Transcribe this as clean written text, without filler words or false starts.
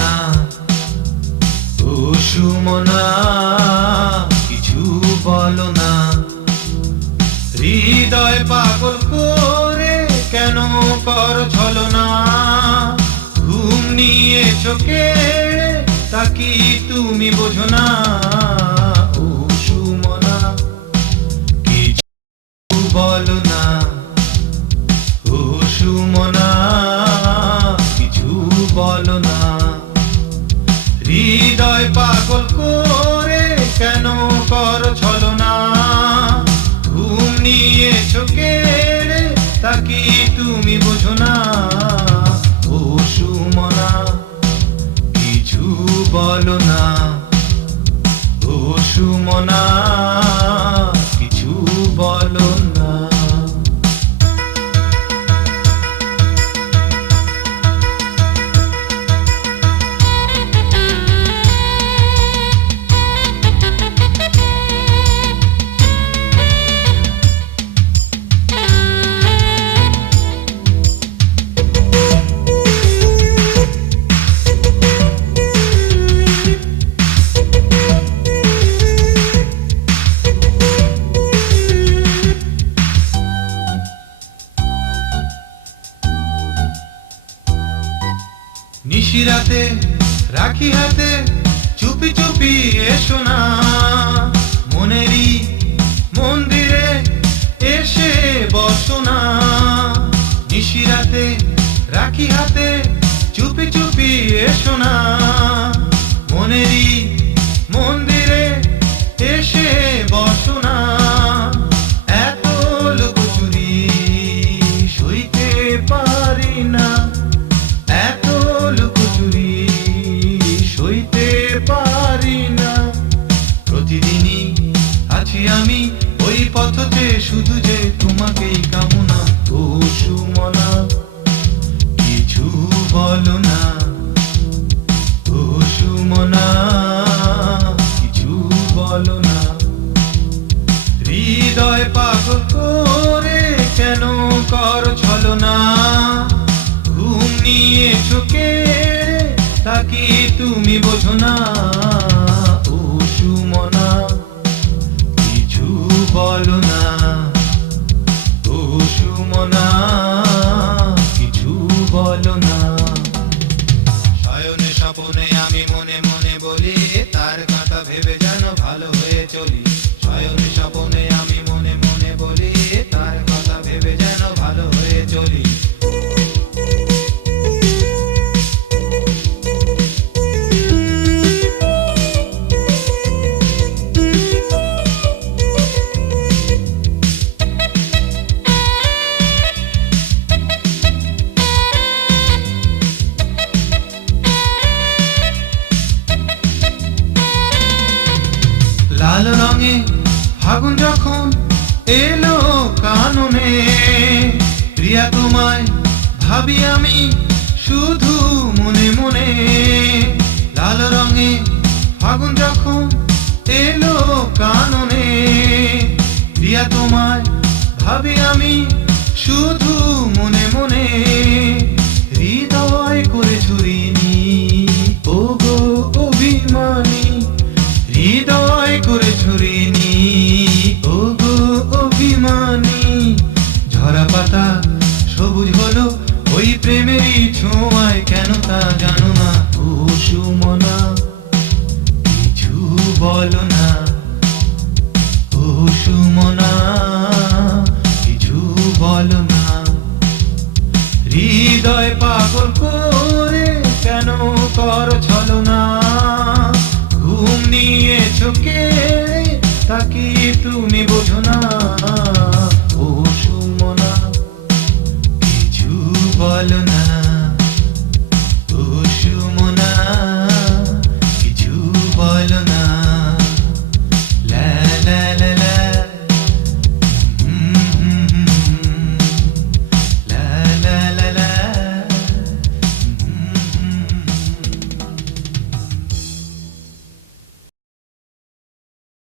না, ও সুমনা কিছু বলো না। হৃদয় পাগল করে কেন কর ছলনা, ঘুম নিয়ে চোখে তা কি তুমি বোঝো না। ও সুমনা কিছু বলো না, ও সুমনা কিছু বলো না। হৃদয় পাগল করে কেন কর ছলনা, ঘুম নিয়ে চোখে তা কি তুমি বোঝো না। ও সুমনা কিছু বলো না, ও সুমনা কিছু বলো না। নিশিরাতে রাখি হাতে চুপি চুপি এসো না, মনেরই মন্দিরে এসে বসো না। নিশিরাতে রাখি হাতে চুপি চুপি এসো না, মনেরই মন্দিরে এসে বসো না। এত লুকোচুরি সইতে পারি না, এত লুকোচুরি সইতে পারি না। প্রতিদিনই আছি আমি ওই পথে, শুধু যে তোমাকেই কামনা। ও সুমনা কিছু বলো না, ও সুমনা কিছু বলো না। হৃদয় পাগল করে কেন কর ছলনা, ঘুম নিয়ে চোখে তা কি তুমি বোঝো না। ও সুমনা কিছু বলো না, ও সুমনা কিছু বলো না। শয়নে স্বপনে আমি মনে মনে বলি, তার কথা ভেবে যেন ভালো হয়ে চলি। শয়নে স্বপনে আমি মনে মনে বলি, তার কথা ভেবে যেন ভালো হয়ে চলি। লাল রঙে ফাগুন যখন এলো কাননে, প্রিয়া তোমায় ভাবি আমি শুধু মনে মনে। লাল রঙে ফাগুন যখন এলো কাননে, প্রিয়া তোমায় ভাবি আমি শুধু মনে মনে। হৃদয় করে ছুরিনি ও গো অভিমানী, হৃদয় করে ছুরিনি ও গো অভিমানী। ঝরা পাতা সবুজ হলো ওই প্রেমেরই ছোঁয়ায়, কেন তা জানো না। ও সুমনা কিছু বলো না, ও সুমনা কিছু বলো না। হৃদয় পাগল করে কেন কর ছলনা, ঘুম নিয়ে চোখে তা কি তুমি বোঝো না। ও সুমনা কিছু বলো না।